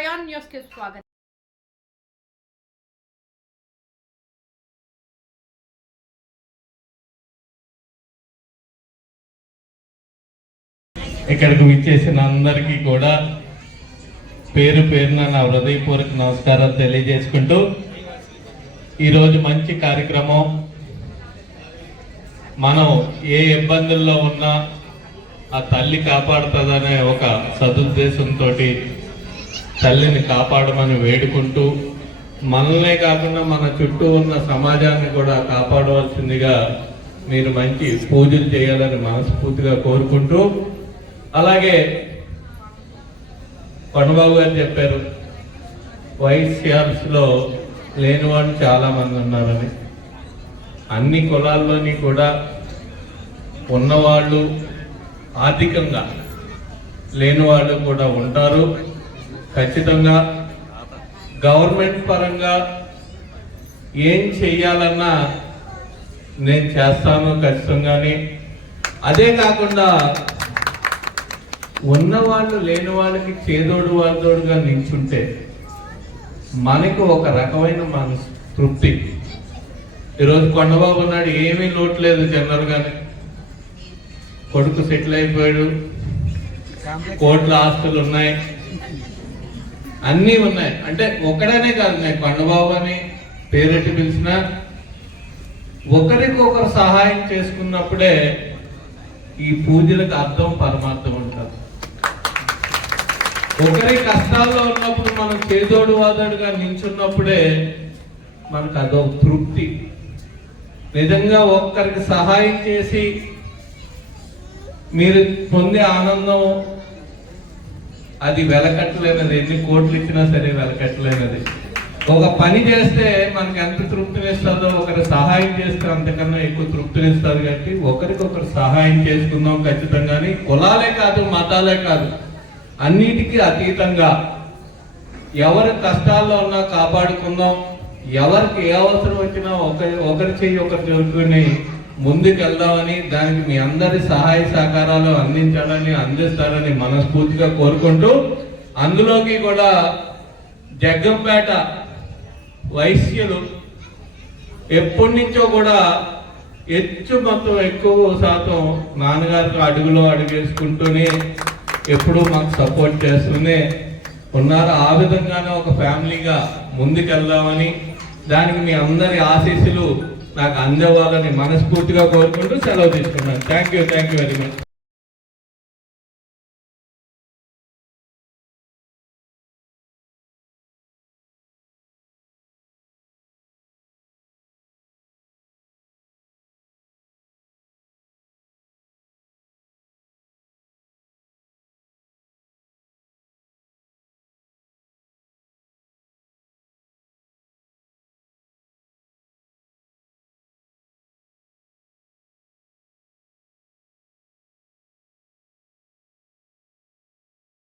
Prayan news కి స్వాగతం. ఇక్కడికి విచ్చేసిన అందరికీ కూడా పేరు పేరున నా హృదయపూర్వక నమస్కారాలు తెలియజేసుకుంటూ ఈరోజు మంచి కార్యక్రమం. మనం ఏ ఇబ్బందుల్లో ఉన్నా ఆ తల్లి కాపాడుతుందనే ఒక సదుద్దేశంతో తల్లిని కాపాడమని వేడుకుంటూ మనల్నే కాకుండా మన చుట్టూ ఉన్న సమాజాన్ని కూడా కాపాడవలసిందిగా మీరు మంచి పూజలు చేయాలని మనస్ఫూర్తిగా కోరుకుంటూ, అలాగే కొండబాబు గారు చెప్పారు వైశ్యాస్లో లేని వాళ్ళు చాలామంది ఉన్నారని. అన్ని కులాల్లోని కూడా ఉన్నవాళ్ళు, ఆర్థికంగా లేని వాళ్ళు కూడా ఉంటారు. ఖచ్చితంగా గవర్నమెంట్ పరంగా ఏం చెయ్యాలన్నా నేను చేస్తాను ఖచ్చితంగానే. అదే కాకుండా ఉన్నవాళ్ళు లేని వాళ్ళకి చేదోడు వాదోడుగా నించుంటే మనకు ఒక రకమైన మనసు తృప్తి. ఈరోజు కొండబాబు ఉన్నాడు, ఏమీ లోటు లేదు. జనరల్గానే కొడుకు సెటిల్ అయిపోయాడు, కోట్ల ఆస్తులు ఉన్నాయి, అన్నీ ఉన్నాయి. అంటే ఒకడనే కాదు, నేను కొండబాబు అని పేరెట్టి పిలిచిన ఒకరికొకరు సహాయం చేసుకున్నప్పుడే ఈ పూజలకు అర్థం పరమార్థం ఉంటుంది. ఒకరి కష్టాల్లో ఉన్నప్పుడు మనం చేదోడు వాదోడుగా నించున్నప్పుడే మనకు అదో తృప్తి. నిజంగా ఒక్కరికి సహాయం చేసి మీరు పొందే ఆనందం అది వెలకట్టలేనది. ఎన్ని కోట్లు ఇచ్చినా సరే వెలకట్టలేనది. ఒక పని చేస్తే మనకి ఎంత తృప్తినిస్తుందో ఒకరి సహాయం చేస్తే అంతకన్నా ఎక్కువ తృప్తినిస్తుంది. కాబట్టి ఒకరికొకరు సహాయం చేసుకుందాం ఖచ్చితంగాని. కులాలే కాదు, మతాలే కాదు, అన్నిటికీ అతీతంగా ఎవరి కష్టాల్లో ఉన్నా కాపాడుకుందాం. ఎవరికి ఏ అవసరం వచ్చినా ఒకరి చెయ్యి ఒకరు జరుపుకుని ముందుకెళ్దామని, దానికి మీ అందరి సహాయ సహకారాలు అందిస్తారని మనస్ఫూర్తిగా కోరుకుంటూ, అందులోకి కూడా జగ్గంపేట వైశ్యులు ఎప్పటి నుంచో కూడా మొత్తం ఎక్కువ శాతం నాన్నగారికి అడుగులో అడుగేసుకుంటూనే ఎప్పుడూ మాకు సపోర్ట్ చేస్తూనే ఉన్నారు. ఆ విధంగానే ఒక ఫ్యామిలీగా ముందుకెళ్దామని, దానికి మీ అందరి ఆశీస్సులు నాకు అందేవాళ్ళని మనస్ఫూర్తిగా కోరుకుంటూ సెలవు తీసుకున్నాను. Thank you very much.